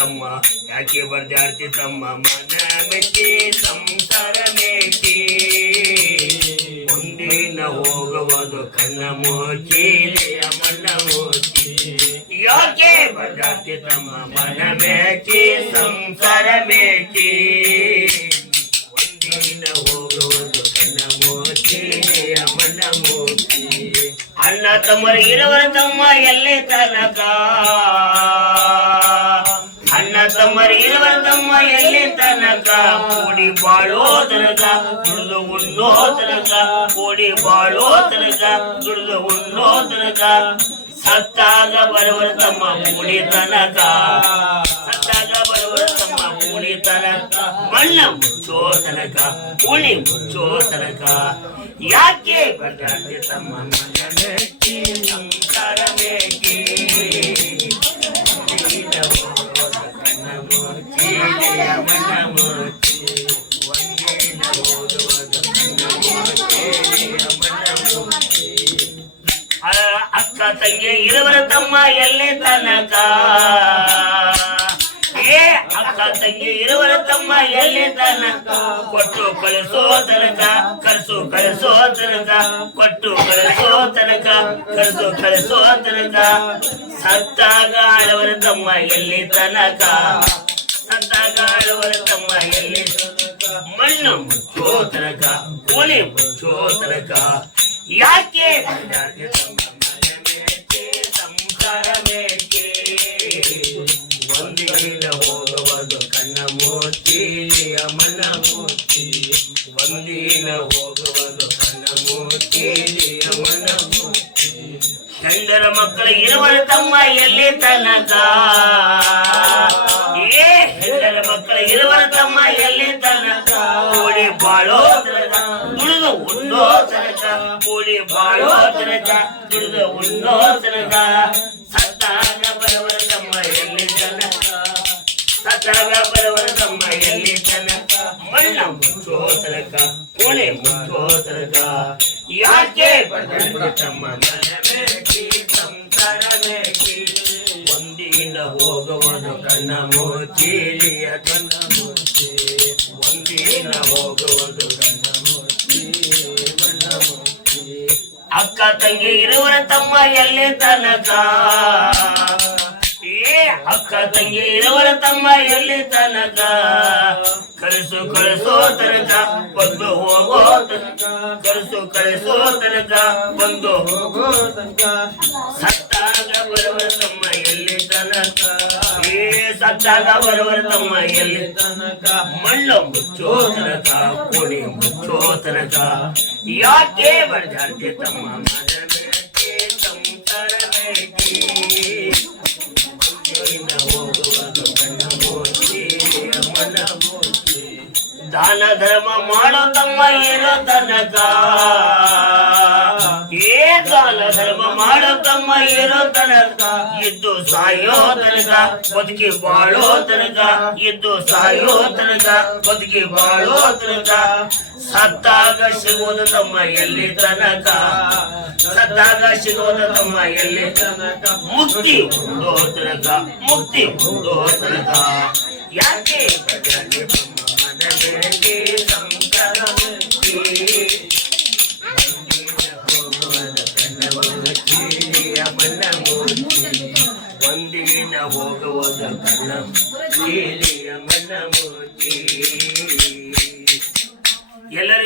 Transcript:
ತಮ್ಮ ಯಾಕೆ ಬರ್ದಾಡ್ತಿ ತಮ್ಮ ಮನ ಮೆಚ್ಚಿ ಸಂಸಾರ ಮೇಚಿ ಮುಂದಿನ ಹೋಗುವುದು ಕಣ್ಣ ಮೋಚಿ ಮಣ್ಣ ಮೋಚಿ ಯಾಕೆ ಬರ್ದಾಡ್ತಿ ತಮ್ಮ ಮನ ಮೆಚ್ಚಿ ಸಂಸಾರ ಮೇಚಿ ಮುಂದಿನ ಹೋಗುವುದು ಕಣ್ಣ ಮೋಚಿ ಮಣ್ಣ ಮೋಚಿ ಅಣ್ಣ ತಮ್ಮರು ಇರುವರ ತಮ್ಮ ಎಲ್ಲಿ ತನಕ ಅಣ್ಣ ತಮ್ಮರು ಇರುವರ ತಮ್ಮ ಎಲ್ಲಿ ತನಕ ಕೂಡಿ ಬಾಳೋ ತನಕ ದುಡಿದು ಉಣ್ಣೋ ತನಕ ಕೂಡಿ ಬಾಳೋ ತನಕ ದುಡಿದು ಉಣ್ಣೋ ತನಕ ಸತ್ತಾಗ ಬರುವರ ತಮ್ಮ ಕೂಡಿ ತನಕ ಸತ್ತಾಗ ಬರುವರ ತಮ್ಮ ಕೂಡಿ ತನಕ ಮಣ್ಣ ಮುಚ್ಚೋ ತನಕ ಕೂಡಿ ಮುಚ್ಚೋ ತನಕ ಯಾಕೆ ಬರ್ದಾಡ್ತಿ ತಮ್ಮ ಮನ ಮೆಚ್ಚಿ ಸಂಸಾರ ಮೇಚಿ ಅಕ್ಕ ತಂಗಿ ಇರುವರ ತಮ್ಮ ಎಲ್ಲಿ ತನಕ ಏ ಅಕ್ಕ ತಂಗಿ ಇರುವರ ತಮ್ಮ ಎಲ್ಲಿ ತನಕ ಕೊಟ್ಟು ಕಳಿಸೋ ತನಕ ಕಳಿಸೋ ತನಕ ಕೊಟ್ಟು ಕಳಿಸೋ ತನಕ ಕಳಿಸೋ ತನಕ ಸತ್ತಾಗ ಆಳವರ ತಮ್ಮ ಎಲ್ಲಿ ತನಕ ಸತ್ತಾಗ ಆಳವರ ತಮ್ಮ ಎಲ್ಲಿ ಮಣ್ಣು ಮುಚ್ಚೋ ತನಕ ಕೋಳಿ ಮುಚ್ಚೋ ತನಕ ಯಾಕೆ ಸಂಸಾರ ಮೇಕೆ ಒಂದಿನ ಹೋಗುವುದು ಕಣ್ಣ ಮೋಚಿ ಮನ ಮೋಚಿ ಒಂದಿನ ಹೋಗುವುದು ಕಣ್ಣ ಮೋಚಿ ಮನ ಮೋಚಿ ಗಂಡರ ಮಕ್ಕಳು ಇರುವರ ತಮ್ಮ ಎಲ್ಲಿ ತನಕ ಏ ಹೆಂಡರ ಮಕ್ಕಳು ಇರುವರ ತಮ್ಮ ಎಲ್ಲಿ ತನಕ ಕೂಡಿ ಬಾಳೋ ತನಕ ದುಡಿದು ಉಣ್ಣೋ ತನಕ ಕೂಡಿ ಬಾಳೋ ತನಕ ದುಡಿದು ಉಣ್ಣೋ ತನಕ ಸತ್ತಾಗ ಬರುವರ ತಮ್ಮ ಎಲ್ಲಿ ತನಕ ಸತ್ತಾಗ ಬರುವರ ತಮ್ಮ ಎಲ್ಲಿ ತನಕ ಮಣ್ಣ ಮುಚ್ಚೋ ತನಕ ಕೋಣೆ ಮುಚ್ಚೋ ತನಕ ಯಾಕೆ ಬರ್ದಾಡ್ತಿ ತಮ್ಮ ಮನ ಮೆಚ್ಚಿ ಸಂಸಾರ ಮೇಚಿ ಒಂದಿನ ಹೋಗುವುದು ಕಣ್ಣ ಮೋಚಿಲಿಯ ಕಣ್ಣ ಮೋಚಿ ಒಂದಿನ ಹೋಗುವುದು ಕಣ್ಣ ಮೋಚಿ ಮಣ್ಣ ಮೋಚಿ ಅಕ್ಕ ತಂಗಿ ಇರುವರ ತಮ್ಮ ಎಲ್ಲಿ ತನಕ ಏ ಅಕ್ಕ ತಂಗಿ ಇರುವರ ತಮ್ಮ ಎಲ್ಲಿ ತನಕ ಕಳಿಸೋ ತನಕ ಬಂದು ಹೋಗೋ ತನಕ ಕಳಿಸೋ ತನಕ ಬಂದು ಹೋಗೋ ತನಕ ಸತ್ತಾಗ ಬರುವರ ತಮ್ಮ ಎಲ್ಲಿ ತನಕ ಏ ಸತ್ತಾಗ ಬರುವರ ತಮ್ಮ ಎಲ್ಲಿ ತನಕ ಮಣ್ಣು ಮುಚ್ಚೋ ತನಕ ಕೋಣೆ ಮುಚ್ಚೋ ತನಕ ಯಾಕೆ ಬರ್ದಾಡ್ತಿ ತಮ್ಮ ಮನ ಮೆಚ್ಚಿ ಸಂಸಾರ ಮೇಚಿ ಹೋಗುವುದು ಕಣ್ಣ ಮೋಚಿ ಮನ ಮೋಚಿ ದಾನ ಧರ್ಮ ಮಾಡೋ ತಮ್ಮ ಇರೋ ತನಕ ಏ ದಾನ ಧರ್ಮ ಮಾಡೋ ತಮ್ಮ ಇರೋ ತನಕ ಇದ್ದು ಸಾಯೋ ತನಕ ಬದುಕಿ ಬಾಳೋ ತನಕ ಇದ್ದು ಸಾಯೋ ತನಕ ಬದುಕಿ ಬಾಳೋ ತನಕ ಸತ್ತಾಗ ಸಿಗೋದು ತಮ್ಮ ಎಲ್ಲಿ ತನಕ ಸತ್ತಾಗ ಸಿಗೋದು ತಮ್ಮ ಎಲ್ಲಿ ತನಕ ಮುಕ್ತಿ ಹುಡೋ ತನಕ ಮುಕ್ತಿ ಹುಡೋ ತನಕ ಯಾಕೆ ಸಂಸಾರ ಒಂದಿನ ಹೋಗುವುದು ಕಣ್ಣ ಮನ ಮೋಚಿ ಎಲ್ಲರೂ